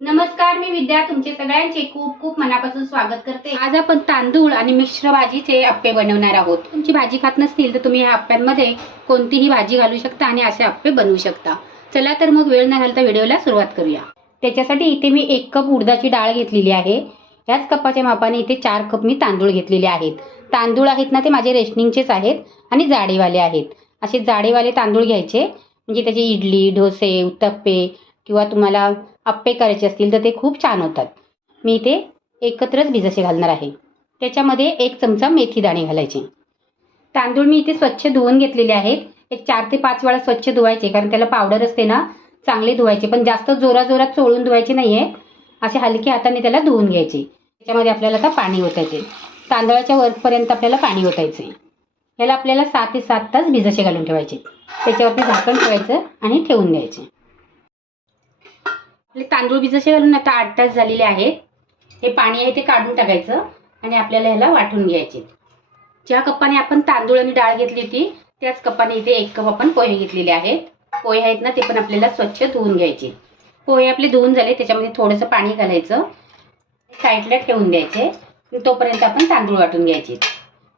नमस्कार मी विद्या. तुमचे सगळ्यांचे खूप खूप मनापासून स्वागत करते. आज आपण तांदूळ आणि मिश्र भाजीचे अप्पे बनवणार आहोत. तुमची भाजी खात नसतील तर तुम्ही ह्या अप्प्यांमध्ये कोणतीही भाजी घालू शकता आणि असे अप्पे बनवू शकता. चला तर मग वेळ न घालता व्हिडिओला सुरुवात करूया. त्याच्यासाठी इथे मी एक कप उडदाची डाळ घेतलेली आहे. याच कपाच्या मापाने इथे चार कप मी तांदूळ घेतलेले आहेत. तांदूळ आहेत ना ते माझे रेशनिंगचेच आहेत आणि जाडेवाले आहेत. असे जाडेवाले तांदूळ घ्यायचे. म्हणजे त्याचे इडली डोसे उत्तप्पे किंवा तुम्हाला अप्पे करायचे असतील तर ते खूप छान होतात. मी इथे एकत्रच भिजसे घालणार आहे. त्याच्यामध्ये एक चमचा मेथी दाणे घालायचे. तांदूळ मी इथे स्वच्छ धुवून घेतलेले आहेत. एक चार ते पाच वेळा स्वच्छ धुवायचे कारण त्याला पावडर असते ना चांगले धुवायचे. पण जास्त जोराजोरात चोळून धुवायचे नाही आहे असे हलके हाताने त्याला धुवून घ्यायचे. त्याच्यामध्ये आपल्याला आता पाणी ओतायचे. तांदळाच्या वरपर्यंत आपल्याला पाणी ओतायचे. याला आपल्याला सात ते सात तास भिजसे घालून ठेवायचे. त्याच्यावरती झाकण ठेवायचं आणि ठेवून द्यायचे. आपले तांदूळ भिजसे घालून आता आठ तास झालेले आहेत. हे पाणी आहे ते काढून टाकायचं आणि आपल्याला ह्याला वाटून घ्यायचे. ज्या कप्पाने आपण तांदूळ आणि डाळ घेतली होती त्याच कप्पाने इथे एक कप आपण पोहे घेतलेले आहेत. पोहे आहेत ना ते पण आपल्याला स्वच्छ धुवून घ्यायचे. पोहे आपले धुवून झाले त्याच्यामध्ये थोडंसं पाणी घालायचं. साईडला ठेवून द्यायचे. तोपर्यंत आपण तांदूळ वाटून घ्यायचे.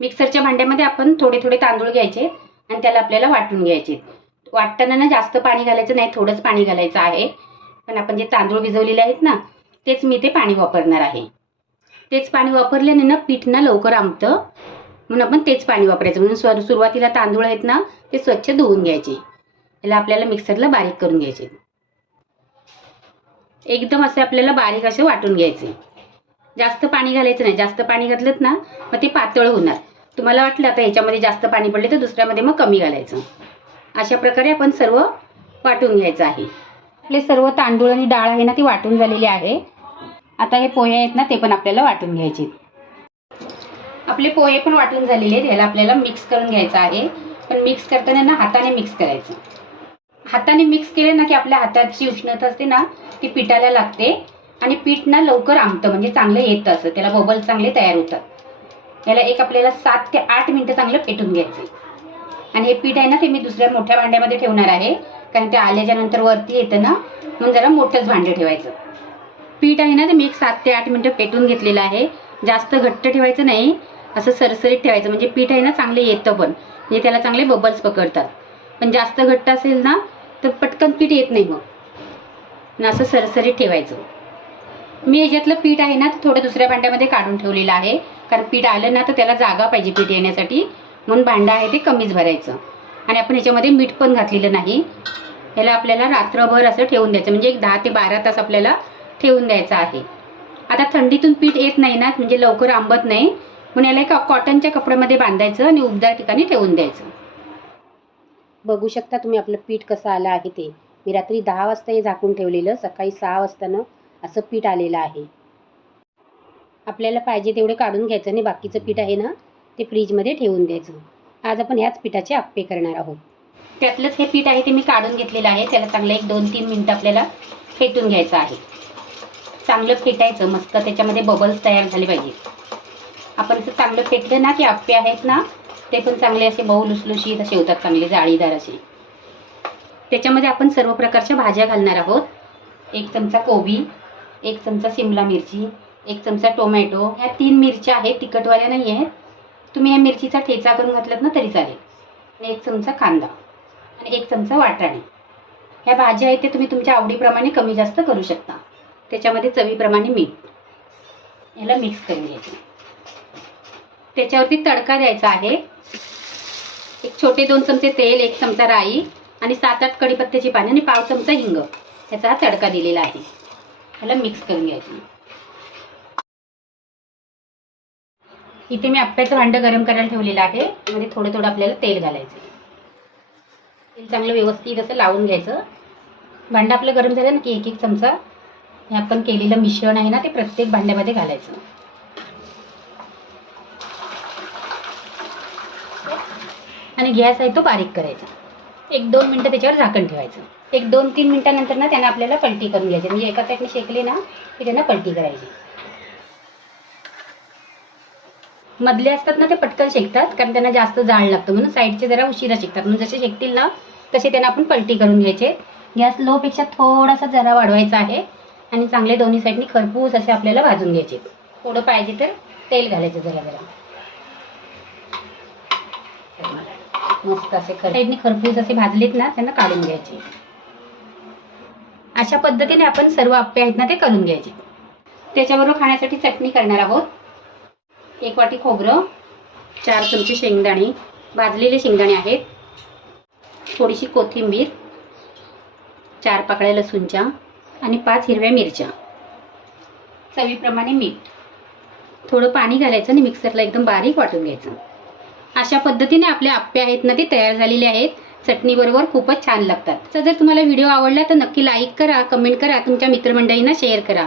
मिक्सरच्या भांड्यामध्ये आपण थोडे थोडे तांदूळ घ्यायचे आणि त्याला आपल्याला वाटून घ्यायचे. वाटताना ना जास्त पाणी घालायचं नाही थोडंच पाणी घालायचं आहे. पण आपण जे तांदूळ भिजवलेले आहेत ना तेच मी ते पाणी वापरणार आहे. तेच पाणी वापरल्याने ना पीठ ना लवकर आमतं म्हणून आपण तेच पाणी वापरायचं. म्हणून स्वर सुरुवातीला तांदूळ आहेत ना ते स्वच्छ धुवून घ्यायचे. याला आपल्याला मिक्सरला बारीक करून घ्यायचे. एकदम असे आपल्याला बारीक असे वाटून घ्यायचे. जास्त पाणी घालायचं नाही. जास्त पाणी घातलं ना मग ते पातळ होणार. तुम्हाला वाटलं आता ह्याच्यामध्ये जास्त पाणी पडले तर दुसऱ्यामध्ये मग कमी घालायचं. अशा प्रकारे आपण सर्व वाटून घ्यायचं आहे. आपले सर्व तांदूळ आणि डाळ आहे ना ती वाटून झालेली आहे. आता हे पोहे आहेत ना ते पण आपल्याला वाटून घ्यायचे. आपले पोहे पण वाटून झालेले आहेत ह्याला आपल्याला मिक्स करून घ्यायचं आहे. पण मिक्स करताना ना हाताने मिक्स करायचं. हाताने मिक्स केले ना की आपल्या हाताची उष्णता असते ना ती पिठाला लागते. आणि पीठ ना लवकर आमतं म्हणजे चांगलं येतं असं. त्याला बबल चांगले तयार होतात. याला एक आपल्याला सात ते आठ मिनटं चांगलं पेटून घ्यायचे आणि हे पीठ आहे ना ते मी दुसऱ्या मोठ्या भांड्यामध्ये ठेवणार आहे. कारण ते आल्याच्यानंतर वरती येतं ना म्हणून जरा मोठंच भांडं ठेवायचं. पीठ आहे ना ते मी एक सात ते आठ मिनटं पेटून घेतलेलं आहे. जास्त घट्ट ठेवायचं नाही असं सरसरीत ठेवायचं. म्हणजे पीठ आहे ना चांगले येतं पण. म्हणजे त्याला चांगले बबल्स पकडतात. पण जास्त घट्ट असेल ना तर पटकन पीठ येत नाही मग. आणि असं सरसरीत ठेवायचं. मी ह्याच्यातलं पीठ आहे ना थोडं दुसऱ्या भांड्यामध्ये काढून ठेवलेलं आहे. कारण पीठ आलं ना तर त्याला जागा पाहिजे पीठ येण्यासाठी. म्हणून भांडं आहे ते कमीच भरायचं. आणि आपण याच्यामध्ये मीठ पण घातलेलं नाही. याला आपल्याला रात्रभर असं ठेवून द्यायचं. म्हणजे एक दहा ते बारा तास आपल्याला ठेवून द्यायचं आहे. आता थंडीतून पीठ येत नाही ना म्हणजे लवकर आंबत नाही. म्हणून याला एका कॉटनच्या कपड्यामध्ये बांधायचं आणि उबदार ठिकाणी ठेवून द्यायचं. बघू शकता तुम्ही आपलं पीठ कसं आलं आहे ते. मी रात्री दहा वाजता हे झाकून ठेवलेलं सकाळी सहा वाजतानं असं पीठ आलेलं आहे. आपल्याला पाहिजे तेवढे काढून घ्यायचं आणि बाकीचं पीठ आहे ना ते फ्रीजमध्ये ठेवून द्यायचं. आज आपण ह्याच पिठाचे आप्पे करणार आहोत. त्यातलंच हे पीठ आहे ते मी काढून घेतलेलं आहे. त्याला चांगलं एक दोन तीन मिनटं आपल्याला फेटून घ्यायचं आहे. चांगलं फेटायचं मस्त त्याच्यामध्ये बबल्स तयार झाले पाहिजे. आपण असं चांगलं फेटलं ना की आप्पे आहेत ना ते पण चांगले असे बहु लुसलुशीत असे होतात चांगले जाळीदार असे. त्याच्यामध्ये आपण सर्व प्रकारच्या भाज्या घालणार आहोत. एक चमचा कोबी एक चमचा सिमला मिरची एक चमचा टोमॅटो ह्या तीन मिरच्या आहेत तिखटवाल्या नाही आहेत तुम्ही या मिरचीचा ठेचा करून घातलात ना तरी चालेल. आणि एक चमचा कांदा आणि एक चमचा वाटाणे. ह्या भाज्या आहेत ते तुम्ही तुमच्या आवडीप्रमाणे कमी जास्त करू शकता. त्याच्यामध्ये चवीप्रमाणे मीठ. याला मिक्स करून घ्यायचं. त्याच्यावरती तडका द्यायचा आहे. एक छोटे दोन चमचे तेल एक चमचा राई आणि सात आठ कढीपत्त्याची पाने आणि पाव चमचा हिंग. याचा हा तडका दिलेला आहे. ह्याला मिक्स करून घ्यायचं. इथे मी आप्याचं भांडं गरम करायला ठेवलेलं आहे. म्हणजे थोडं थोडं आपल्याला तेल घालायचं तेल चांगलं व्यवस्थित असं लावून घ्यायचं. भांडं आपलं गरम झालं ना की एक एक चमचा. हे आपण केलेलं मिश्रण आहे ना ते प्रत्येक भांड्यामध्ये घालायचं. आणि गॅस आहे तो बारीक करायचा. एक दोन मिनटं त्याच्यावर झाकण ठेवायचं. एक दोन तीन मिनटानंतर ना त्यांना आपल्याला पलटी करून घ्यायची. म्हणजे एका साईडने शेकले ना की त्यांना पलटी करायची. मधले असतात ना ते पटकन शेकतात कारण त्यांना जास्त जाळ लागतं. म्हणून साईडचे जरा उशिरा शेकतात. म्हणून जसे शेकतील ना तसे त्यांना आपण पलटी करून घ्यायचे. गॅस लो पेक्षा थोडासा जरा वाढवायचा आहे आणि चांगले दोन्ही साईडनी खरपूस असे आपल्याला भाजून घ्यायचे. थोडं पाहिजे तर तेल घालायचं जरा जरा. मस्त असे साईडनी खरपूस असे भाजलेत ना त्यांना काढून घ्यायचे. अशा पद्धतीने आपण सर्व आप्पे आहेत ना ते करून घ्यायचे. त्याच्याबरोबर खाण्यासाठी चटणी करणार आहोत. एक वाटी खोबरं चार चमचे शेंगदाणे भाजलेले शेंगदाणे आहेत. थोडीशी कोथिंबीर चार पाकळ्या लसूणच्या आणि पाच हिरव्या मिरच्या. चवीप्रमाणे मीठ. थोडं पाणी घालायचं आणि मिक्सरला एकदम बारीक वाटून घ्यायचं. अशा पद्धतीने आपले आप्पे आहेत ना ते तयार झालेले आहेत. चटणीबरोबर खूपच छान लागतात. तर जर तुम्हाला व्हिडिओ आवडला तर नक्की लाईक करा कमेंट करा तुमच्या मित्रमंडळींना शेअर करा.